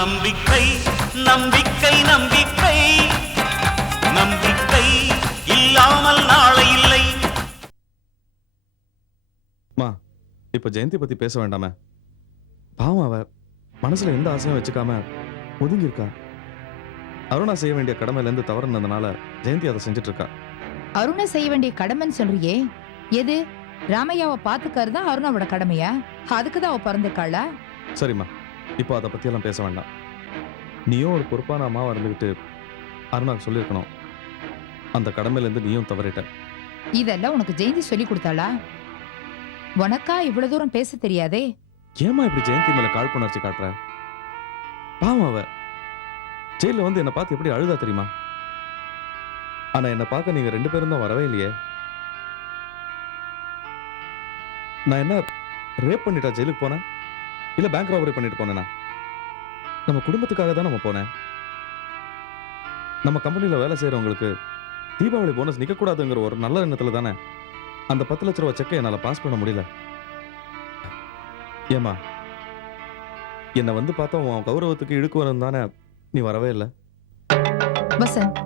நம்பிக்கை நம்பிக்கை நம்பிக்கை நம்பிக்கை இல்லாமல் நாளை இல்லை. இப்ப ஜெயந்தி பத்தி பேச வேண்டாமே. பாவம், அவ மனசுல எந்த ஆசையும் வச்சுக்காம ஒதுங்கி இருக்கா. அருணா செய்ய வேண்டிய கடமையில இருந்து தவறுனதுனால ஜெயந்தி அதை செஞ்சுட்டு இருக்கா. அருணா செய்ய வேண்டிய கடமைன்னு சொல்றியே, எது? ராமையாவை பாத்துக்கிறது தான் அருணாவோட கடமையா? அதுக்குதான் அவ பிறந்திருக்காளா? சரிம்மா, இப்போ அதை பத்தி எல்லாம் பேச வேண்டாம். நீயும் ஒரு பொறுப்பான அம்மாவா இருந்துகிட்டு அருணாக்கு சொல்லியிருக்கணும். அந்த கடமையில இருந்து நீயும் தவறிட்ட. இதெல்லாம் உனக்கு ஜெயந்தி சொல்லி கொடுத்தாளா? உனக்கா இவ்வளவு தூரம் பேச தெரியாதே? ஏமா இப்படி ஜெயந்தி மேல காழ்ப்புணர்ச்சி காட்டுற? பாவம், அவ ஜெயில வந்து என்னை பார்த்து எப்படி அழுதா தெரியுமா? ஆனா என்னை பார்க்க நீங்க 2 பேரும் தான் வரவே இல்லையே. நான் என்ன ரேப் பண்ணிட்டா ஜெயிலுக்கு போனேன்? இல்ல பேங்க் ராபரி பண்ணிட்டு போனேனா? நம்ம குடும்பத்துக்காக தான் நம்ம போனேன். நம்ம கம்பெனில வேலை செய்யறவங்களுக்கு தீபாவளி போனஸ் நிக்க கூடாதுங்கிற ஒரு நல்ல எண்ணத்துல தானே அந்த 10 லட்ச ரூபாய் செக்கை என்னால பாஸ் பண்ண முடியல. ஏமா, என்ன வந்து பார்த்தா உன் கௌரவத்துக்கு இழுக்கு வரும் தானே நீ வரவே இல்லை. வசந்த்,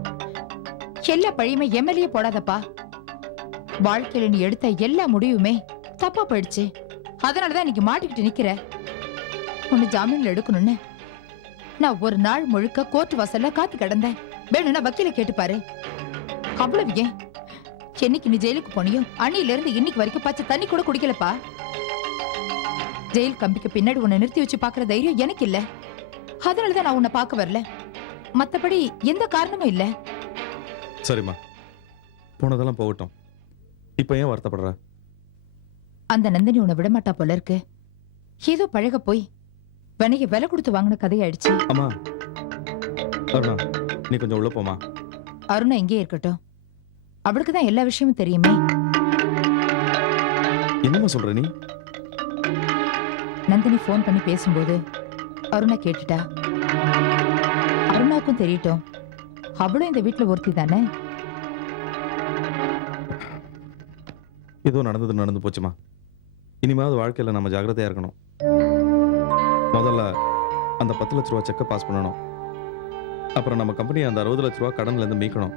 எல்லா பழியுமே எம்எல்ஏ போடாதப்பா. வாழ்க்கையில நீ எடுத்த எல்லா முடிவுமே தப்பா போயிடுச்சு. அதனாலதான் இன்னைக்கு மாட்டிக்கிட்டு நிக்கிற. உன்னை ஜாமீன்ல எடுக்கணும்னு நான் ஒரு நாள் முழுக்க கோர்ட் வாசல்ல காத்து கிடந்தேன். வேணும்னா வக்கீல கேட்டுப்பாரு. அவ்வளவு ஏன், என்னைக்கு நீ ஜெயிலுக்கு போனியோ அன்னில இருந்து இன்னைக்கு வரைக்கும் பச்சை தண்ணி கூட குடிக்கலப்பா. ஜெயில் கம்பிக்கு பின்னாடி உன்னை நிறுத்தி வச்சு பாக்குற தைரியம் எனக்கு இல்ல. அதனாலதான் நான் உன்னை பார்க்க வரல. மத்தபடி எந்த காரணமும் இல்ல. சரிம்மா, போனதெல்லாம் போகட்டும். இப்ப ஏன் வருத்தப்படுற? அந்த நந்தினி உன்னை விடமாட்டா போல இருக்கு. ஏதோ பழக போய் வணிக விலை கொடுத்து வாங்கின கதையாயிடுச்சு. அம்மா, அருணா நீ கொஞ்சம் உள்ள போமா. அருணா இங்கே இருக்கட்டும். அவளுக்குதான் எல்லா விஷயமும் தெரியுமே. என்னம்மா சொல்ற நீ? நந்தினி போன் பண்ணி பேசும்போது அருணா கேட்டுட்டா. அருணாவுக்கும் தெரியட்டும், அவளும் இந்த வீட்டுல ஒருத்தி தானே. ஏதோ நடந்து போச்சுமா. இனிமாவது வாழ்க்கையில நம்ம ஜாக்கிரதையா இருக்கணும். முதல்ல அந்த 10 லட்ச ரூபாய் செக்கை பாஸ் பண்ணணும். அப்புறம் நம்ம கம்பெனி அந்த 60 லட்ச ரூபாய் கடன்ல இருந்து மீட்கணும்.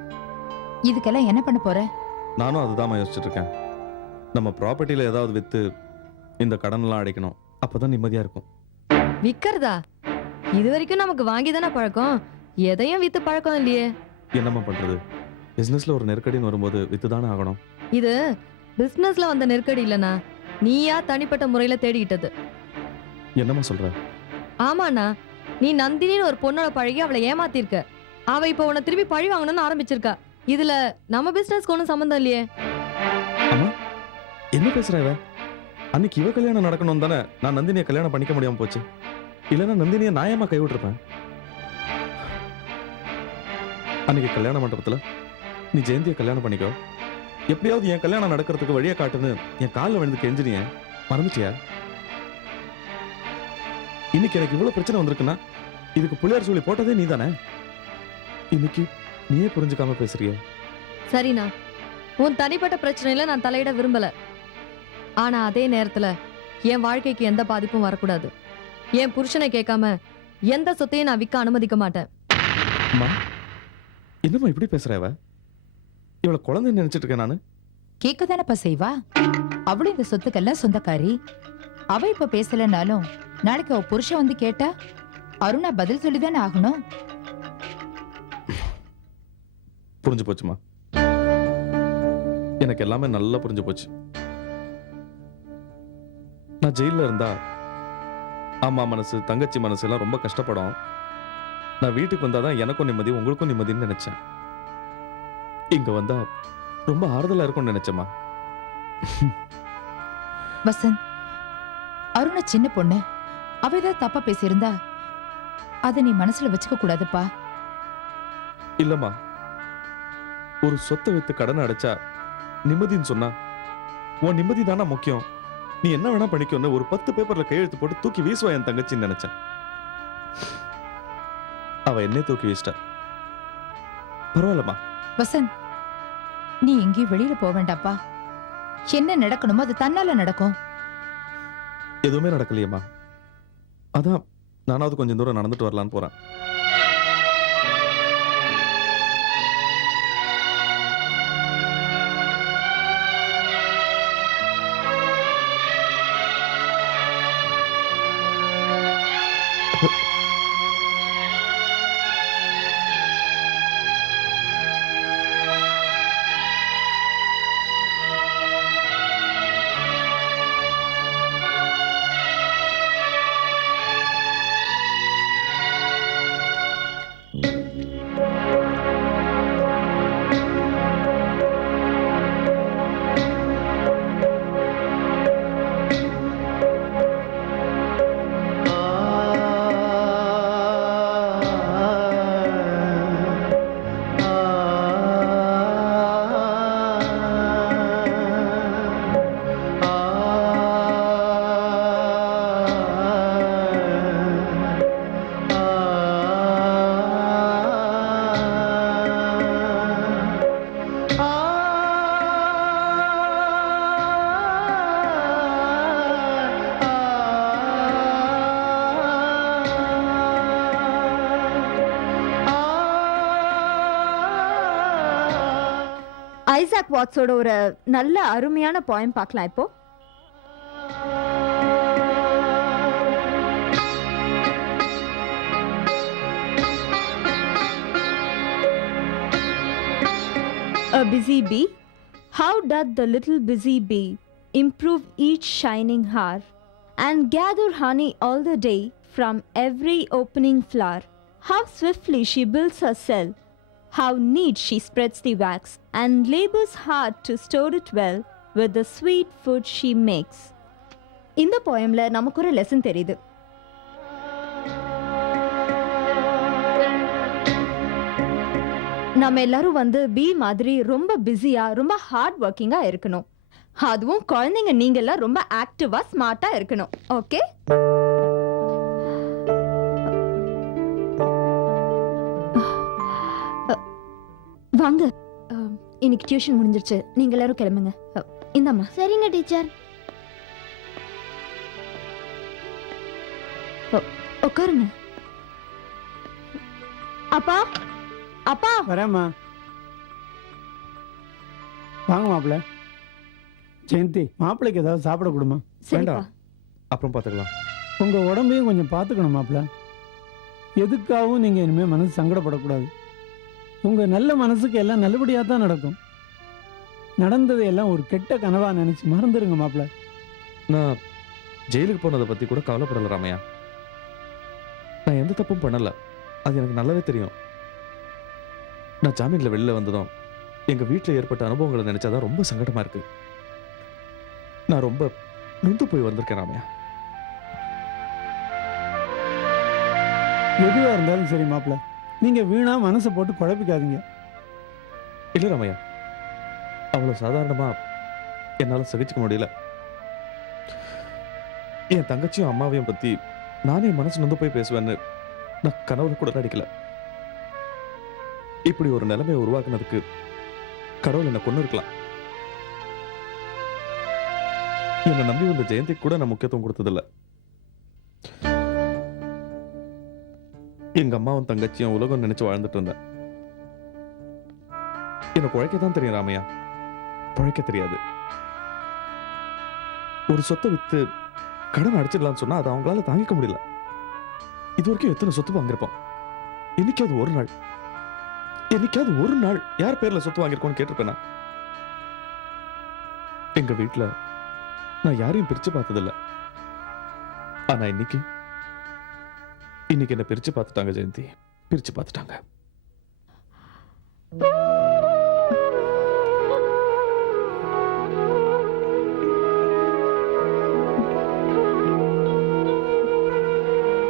இதுக்கெல்லாம் என்ன பண்ண போற? நானும் அதுதான் யோசிச்சுட்டு இருக்கேன். நம்ம ப்ராப்பர்ட்டியில ஏதாவது வித்து இந்த கடன் எல்லாம் அடைக்கணும். அப்பதான் நிம்மதியா இருக்கும். விக்கிறதா? இது வரைக்கும் நமக்கு வாங்கி தானே பழக்கம், எதையும் வித்து பழக்கம் இல்லையே. என்னம்மா பண்றது? பிசினஸ்ல ஒரு நெருக்கடின்னு வரும்போது வித்து தானே ஆகணும். இது பிசினஸ்ல வந்த நெருக்கடி இல்லனா, நீயா தனிப்பட்ட முறையில தேடிக்கிட்டது. என்னம்மா சொல்ற? ஆமாண்ணா, நீ நந்தினின்னு ஒரு பொண்ணோட பழகி அவளை ஏமாத்திருக்க. அவ இப்ப உன்னை திருப்பி பழி வாங்கணும்னு ஆரம்பிச்சிருக்கா. இதுல நம்ம பிசினஸ்க்கு ஒன்றும் சம்மந்தம் இல்லையே. அம்மா, என்ன பேசுற இவ? அன்னைக்கு இவ கல்யாணம் நடக்கணும் தானே நான் நந்தினியை கல்யாணம் பண்ணிக்க முடியாம போச்சு. இல்லைன்னா நந்தினியை நியாயமா கைவிட்டிருப்பேன். அன்னைக்கு கல்யாண மண்டபத்துல நீ ஜெயந்தியை கல்யாணம் பண்ணிக்கோ, எப்படியாவது என் கல்யாணம் நடக்கிறதுக்கு வழியை காட்டுன்னு என் காலில் விழுந்து கெஞ்சினிய மறந்துச்சியா? இன்னைக்கு எனக்கு இவ்வளவு பிரச்சனை வந்திருக்குன்னா இதுக்கு புள்ளியார் சொல்லி போட்டதே நீ தானே. இன்னைக்கு நீயே புரிஞ்சுக்காம பேசுறிய. சரிண்ணா, உன் தனிப்பட்ட பிரச்சனையில நான் தலையிட விரும்பல. ஆனா அதே நேரத்துல என் வாழ்க்கைக்கு எந்த பாதிப்பும் வரக்கூடாது. என் புருஷனை கேட்காம எந்த சொத்தையும் நான் விற்க அனுமதிக்க மாட்டேன். என்னம்மா இப்படி பேசுற? இவளை குழந்தை நினைச்சிட்டு இருக்கேன் நானு. கேட்கதானப்பா செய்வா. அவளும் இந்த சொத்துக்கெல்லாம் சொந்தக்காரி. அவ இப்ப பேசலனாலும் நாளைக்கு அவ புருஷன் வந்து கேட்டா அருணா பதில் சொல்லிதானே ஆகணும். புரிஞ்சு போச்சுமா, எனக்கு எல்லாமே நல்லா புரிஞ்சு போச்சு. நான் ஜெயில இருந்தா அம்மா மனசு தங்கச்சி மனசு எல்லாம் ரொம்ப கஷ்டப்படும். நான் வீட்டுக்கு வந்தாதான் எனக்கும் நிம்மதி உங்களுக்கும் நிம்மதின்னு நினைச்சேன். இங்க வந்தா ரொம்ப ஆறுதலா இருக்கும்னு நினைச்சேம்மா. வசந்த், அருணா சின்ன பொண்ணு. அவ ஏதாவது தப்பா பேசியிருந்தா அதை நீ மனசுல வச்சுக்க கூடாதுப்பா. இல்லம்மா, ஒரு சொத்தை வித்து கடனை அடைச்சா நிம்மதின்னு சொன்னா உன் நிம்மதி தானா முக்கியம். நீ என்ன வேணா பண்ணிக்கோன்னு ஒரு 10 பேப்பர்ல கையெழுத்து போட்டு தூக்கி வீசுவா என் தங்கச்சின்னு நினைச்சேன். அவ என்னே தூக்கி வீசிட்டா. பரவாயில்லம்மா. வசந்த், நீ எங்கேயும் வெளியில போக வேண்டாப்பா. என்ன நடக்கணுமோ அது தன்னால நடக்கும். எதுவுமே நடக்கலையம்மா. அதான் நானாவது கொஞ்சம் தூரம் நடந்துட்டு வரலான்னு போறேன். ஐசாக் வாட்ஸோட ஒரு நல்ல அருமையான போயம் பார்க்கலாம் இப்போ. A busy bee, how doth the little busy bee improve each shining hour and gather honey all the day from every opening flower. How swiftly she builds her cell, how neat she spreads the wax and labors hard to store it well with the sweet food she makes. இந்த போயம்ல நமக்கு ஒரு lesson தெரியுது. நம்ம எல்லாரும் வந்து B மாதிரி ரொம்ப பிஸியா ரொம்ப ஹார்ட் ஒர்க்கிங்கா இருக்கணும். அதுவும் குழந்தைங்க நீங்க எல்லாம் ரொம்ப ஆக்டிவா ஸ்மார்ட்டா இருக்கணும். ஓகே, வாங்க. இன்னைக்கு டியூஷன் முடிஞ்சிருச்சு, நீங்க எல்லாரும் கிளம்புங்க. இந்தாம்மா. சரிங்க டீச்சர். உட்காருங்க. அப்பா, அப்பா. வரேம்மா. வாங்க மாப்பிள்ள. ஜெயந்தி, மாப்பிள்ளைக்கு ஏதாவது சாப்பிட கொடுமா. சரிப்பா. அப்புறம் பார்த்துக்கலாம். உங்க உடம்பையும் கொஞ்சம் பார்த்துக்கணும் மாப்பிள்ள. எதுக்காகவும் நீங்க இனிமே மனசு சங்கடப்படக்கூடாது. உங்க நல்ல மனசுக்கு எல்லாம் நல்லபடியா தான் நடக்கும். நடந்ததை எல்லாம் ஒரு கெட்ட கனவா நினைச்சு மறந்துடுங்க மாப்பிள்ள. நான் ஜெயிலுக்கு போனதை பத்தி கூட கவலைப்படல ராமையா. நான் எந்த தப்பும் பண்ணல, அது எனக்கு நல்லாவே தெரியும். நான் ஜாமீன்ல வெளில வந்ததும் எங்க வீட்டில் ஏற்பட்ட அனுபவங்களை நினைச்சாதான் ரொம்ப சங்கடமா இருக்கு. நான் ரொம்ப நொந்து போய் வந்திருக்கேன் ராமையா. எதுவா இருந்தாலும் சரி மாப்பிள்ள, நீங்க வீணா மனசை போட்டு குழப்பிக்காதீங்க. இல்ல ராமையா, அவ்வளவு சாதாரணமா என்னால சகிச்சுக்க முடியல. என் தங்கச்சியும் அம்மாவையும் பத்தி நானே மனசு நொந்து போய் பேசுவேன்னு நான் கனவுல கூட நடிக்கல. இப்படி ஒரு நிலைமையை உருவாக்குனதுக்கு கடவுள் என்ன கொண்டு இருக்கலாம். என்னை நம்பி வந்த ஜெயந்திக்கு கூட நான் முக்கியத்துவம் கொடுத்ததில்ல. எங்க அம்மாவும் தங்கச்சியும் உலகம் நினைச்சு வாழ்ந்துட்டு இருந்தேன். எனக்கு உழைக்கத்தான் தெரியும் ராமையா, பழைக்க தெரியாது. ஒரு சொத்தை வித்து கடன் அடிச்சிடலாம்னு சொன்னா அதை அவங்களால தாங்கிக்க முடியல. இது வரைக்கும் எத்தனை சொத்து வாங்கிருப்போம். என்னைக்காவது ஒரு நாள் யார் பேர்ல சொத்து வாங்கிருக்கோம்னு கேட்டிருப்பேனா? எங்க வீட்டுல நான் யாரையும் பிரிச்சு பார்த்ததில்ல. ஆனா இன்னைக்கு என்ன பிரிச்சு பார்த்துட்டாங்க ஜெயந்தி, பிரிச்சு பார்த்துட்டாங்க.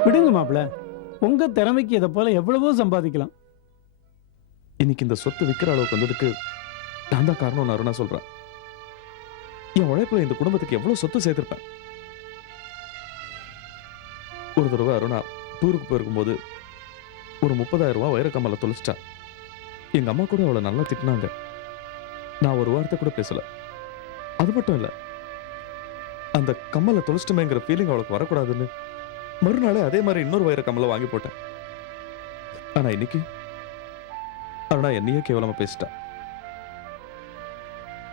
விடுங்க மாப்பிள்ள, உங்க திறமைக்கு இதை போல எவ்வளவோ சம்பாதிக்கலாம். இன்னைக்கு இந்த சொத்து விற்கிற அளவுக்கு வந்ததுக்கு நான் தான் காரணம். அருணா சொல்றேன், என் உழைப்புல இந்த குடும்பத்துக்கு எவ்வளவு சொத்து சேர்த்திருப்பேன். ஒரு தடவை அருணா டூருக்கு போயிருக்கும்போது ஒரு 30,000 ரூபாய் வைரக்கம்மலை தொலைச்சிட்டா. எங்க அம்மா கூட அவளை நல்லா திட்டினாங்க. நான் ஒரு வார்த்தை கூட பேசல. அது மட்டும் இல்ல, அந்த கம்மலை தொலைச்சிட்டுமேங்கிற ஃபீலிங் அவளுக்கு வரக்கூடாதுன்னு மறுநாள் அதே மாதிரி இன்னொரு வைர கம்மலை வாங்கி போட்டேன். ஆனா இன்னைக்கு அருணா என்னையே கேவலமா பேசிட்டா.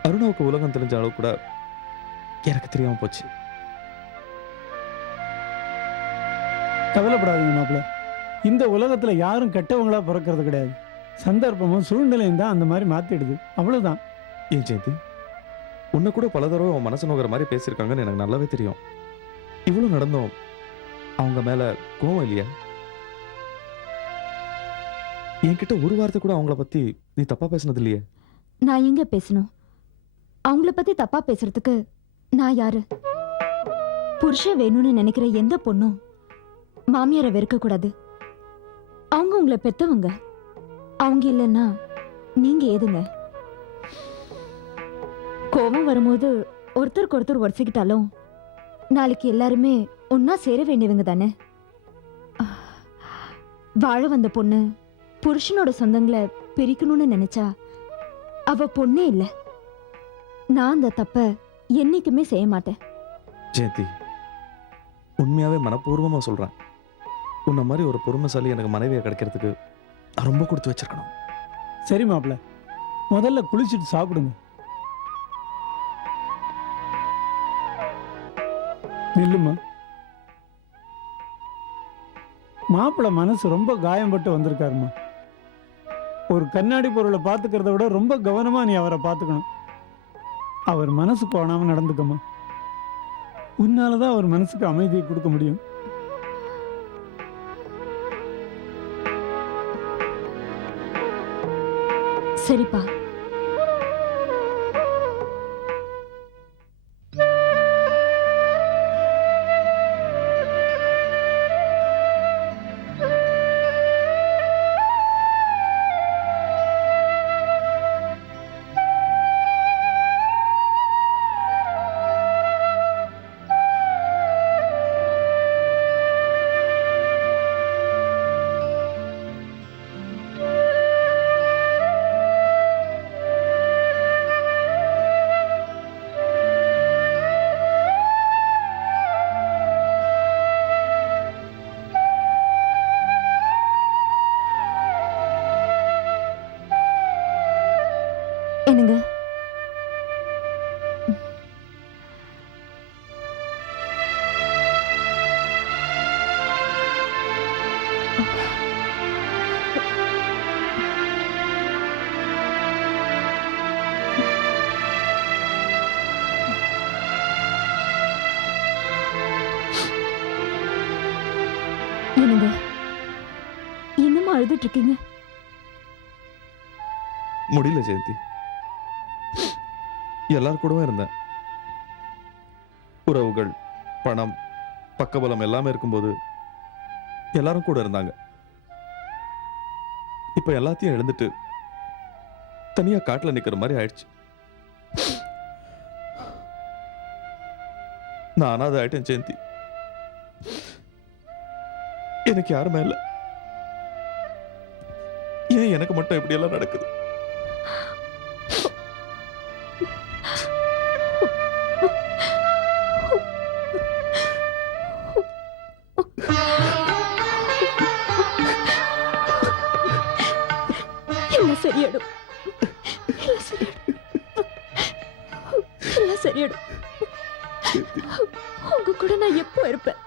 அருணாவுக்கு உலகம் தெரிஞ்ச அளவு கூட எனக்கு தெரியாம போச்சு. கவலைப்படாதீங்க மாப்பிள்ள. இந்த உலகத்துல யாரும் கெட்டவங்களா பிறக்கிறது கிடையாது. சந்தர்ப்பமும் சூழ்நிலையும் தான் அந்த மாதிரி மாத்திடுது, அவ்வளவுதான். ஏன் ஜெயந்தி, உன்னை கூட பல தடவை அவன் மனசு நோக்கிற மாதிரி பேசியிருக்காங்கன்னு எனக்கு நல்லாவே தெரியும். இவ்வளவு நடந்தும் அவங்க மேல கோவம் இல்லையா? என்கிட்ட ஒரு வார்த்தை கூட அவங்கள பத்தி நீ தப்பா பேசினது இல்லையே? நான் எங்க பேசணும்? அவங்கள பத்தி தப்பா பேசுறதுக்கு நான் யாரு? புருஷன் வேணும்னு நினைக்கிற எந்த பொண்ணும் மாமியாரை வெறுக்க கூடாது. அவங்க உங்களை பெத்தவங்க. அவங்க இல்லைன்னா நீங்க ஏதுங்க? கோபம் வரும்போது ஒருத்தருக்கு ஒருத்தர் உடச்சிக்கிட்டாலும் நாளைக்கு எல்லாருமே ஒன்னா சேர வேண்டியவங்க தானே. வாழ வந்த பொண்ணு புருஷனோட சொந்தங்களை பிரிக்கணும்னு நினைச்சா அவ பொண்ணே இல்லை. நான் அந்த தப்ப என்னைக்குமே செய்ய மாட்டேன். ஜெயந்தி, உண்மையாவே மனப்பூர்வமா சொல்றேன். உன்ன மாதிரி ஒரு பொறுமைசாலி எனக்கு மனைவியை கிடைக்கிறதுக்கு நான் ரொம்ப கொடுத்து வச்சிருக்கணும். சரி மாப்பிள்ள, முதல்ல குளிச்சுட்டு சாப்பிடுங்க. நில்லுமா. மாப்பிள்ள மனசு ரொம்ப காயம்பட்டு வந்திருக்காருமா. ஒரு கண்ணாடி பொருளை பார்த்துக்கிறத விட ரொம்ப கவனமா நீ அவரை பார்த்துக்கணும். அவர் மனசு போனாம நடந்துக்கமா. உன்னாலதான் அவர் மனசுக்கு அமைதியை கொடுக்க முடியும். சரிப்பா. என்னங்க? என்னங்க இன்னும் அழுதுட்டு இருக்கீங்க? முடியல ஜெயந்தி. எல்லாரும் கூடவும் இருந்தேன். உறவுகள், பணம், பக்கபலம் எல்லாமே இருக்கும்போது எல்லாரும் கூட இருந்தாங்க. இப்ப எல்லாத்தையும் எழுந்துட்டு தனியா காட்டுல நிக்கிற மாதிரி ஆயிடுச்சு. நான் அனாதை ஆயிட்டேன் ஜெயந்தி. எனக்கு யாருமே இல்லை. ஏன் எனக்கு மட்டும் இப்படி எல்லாம் நடக்குது? எல்லாம் சரியாடும். எல்லாம் சரியாடும். உங்க கூட நான் எப்போ இருப்பேன்.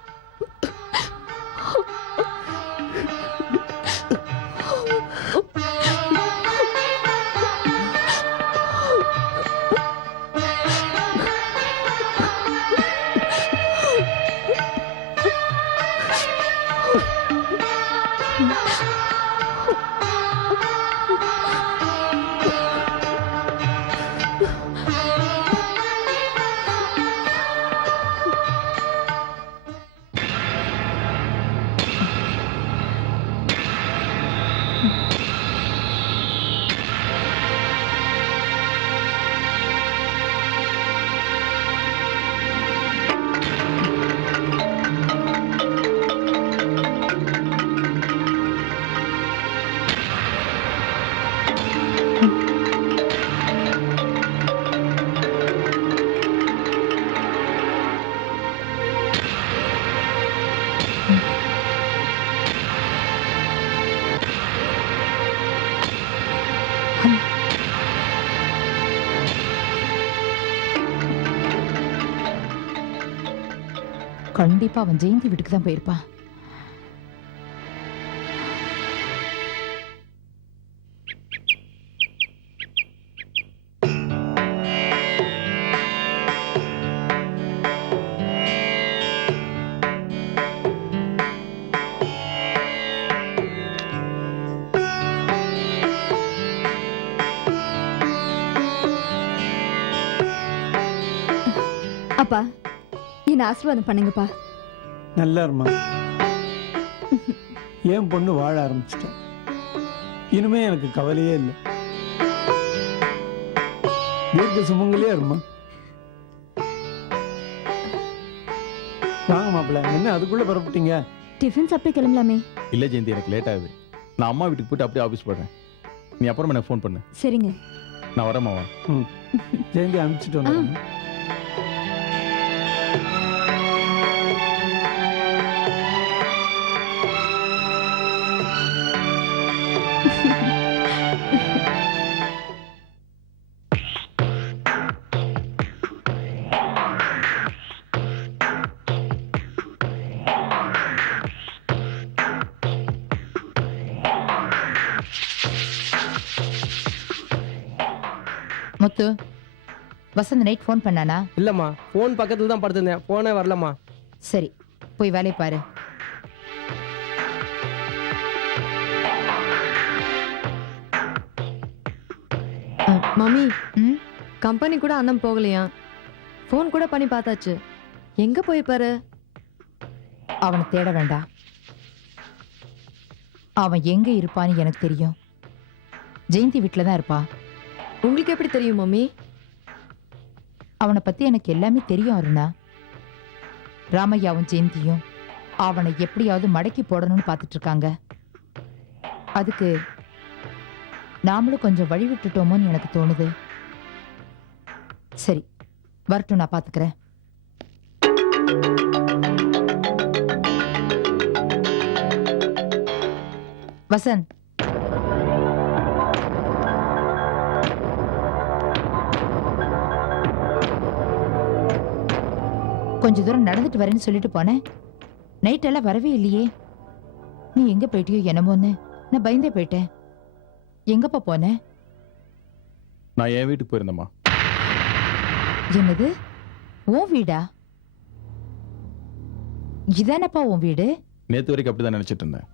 கண்டிப்பா அவன் ஜெயந்தி வீட்டுக்கு தான் போயிருப்பான். அப்பா என்ன ஆசீர்வாதம் பண்ணுங்கப்பா. நல்லா இருமா. என் பொண்ணு வாழ ஆரம்பிச்சிட்டேன். இனிமே எனக்கு கவலையே இல்லை. தீர்க்க சுமங்கலியா இருமா. வாங்க மாப்பிள்ள, என்ன அதுக்குள்ள புறப்பட்டீங்க? டிஃபன் சாப்பிட்டு கிளம்பலாமே. இல்லை ஜெயந்தி, எனக்கு லேட் ஆகுது. நான் அம்மா வீட்டுக்கு போயிட்டு அப்படியே ஆஃபீஸ் போடுறேன். நீ அப்புறம் எனக்கு ஃபோன் பண்ணு. சரிங்க. நான் வரேம்மாவா. ஜெயந்தி அனுப்பிச்சிட்டு வந்தேன். முத்து, வசந்த் நைட் ஃபோன் பண்ணானா? இல்லம்மா, ஃபோன் பக்கத்துல தான் படுத்திருந்தேன், ஃபோனே வரலம்மா. சரி, போய் வேலையை பாரு. மம்மி, ம்? கம்பெனி கூட அண்ணன் போகலையா? ஃபோன் கூட பண்ணி பார்த்தாச்சு. எங்க போயிருப்பாரு? அவனை தேட வேண்டாம். அவன் எங்க இருப்பான்னு எனக்கு தெரியும். ஜெயந்தி வீட்டில் தான் இருப்பான். உங்களுக்கு எப்படி தெரியும் மம்மி? அவனை பத்தி எனக்கு எல்லாமே தெரியும் அருணா. ராமையாவும் ஜெயந்தியும் அவனை எப்படியாவது மடக்கி போடணும்னு பார்த்துட்டு இருக்காங்க. அதுக்கு நாமளும் கொஞ்சம் வழி விட்டுட்டோமோன்னு எனக்கு தோணுது. சரி, வரட்டும், நான் பார்த்துக்கிறேன். வசந்த், கொஞ்ச தூரம் நடந்துட்டு வரேன்னு சொல்லிட்டு போனேன். நைட் எல்லாம் வரவே இல்லையே. நீ எங்க போயிட்டியோ என்னமோன்னு நான் பயந்தே போயிட்டேன். எங்கப்பா போன? நான் என் வீட்டுக்கு போயிருந்தேம்மா. என்னது, உன் வீடா? இதானப்பா உன் வீடு? நேற்று வரைக்கும் அப்படிதான் நினைச்சிட்டு இருந்தேன்.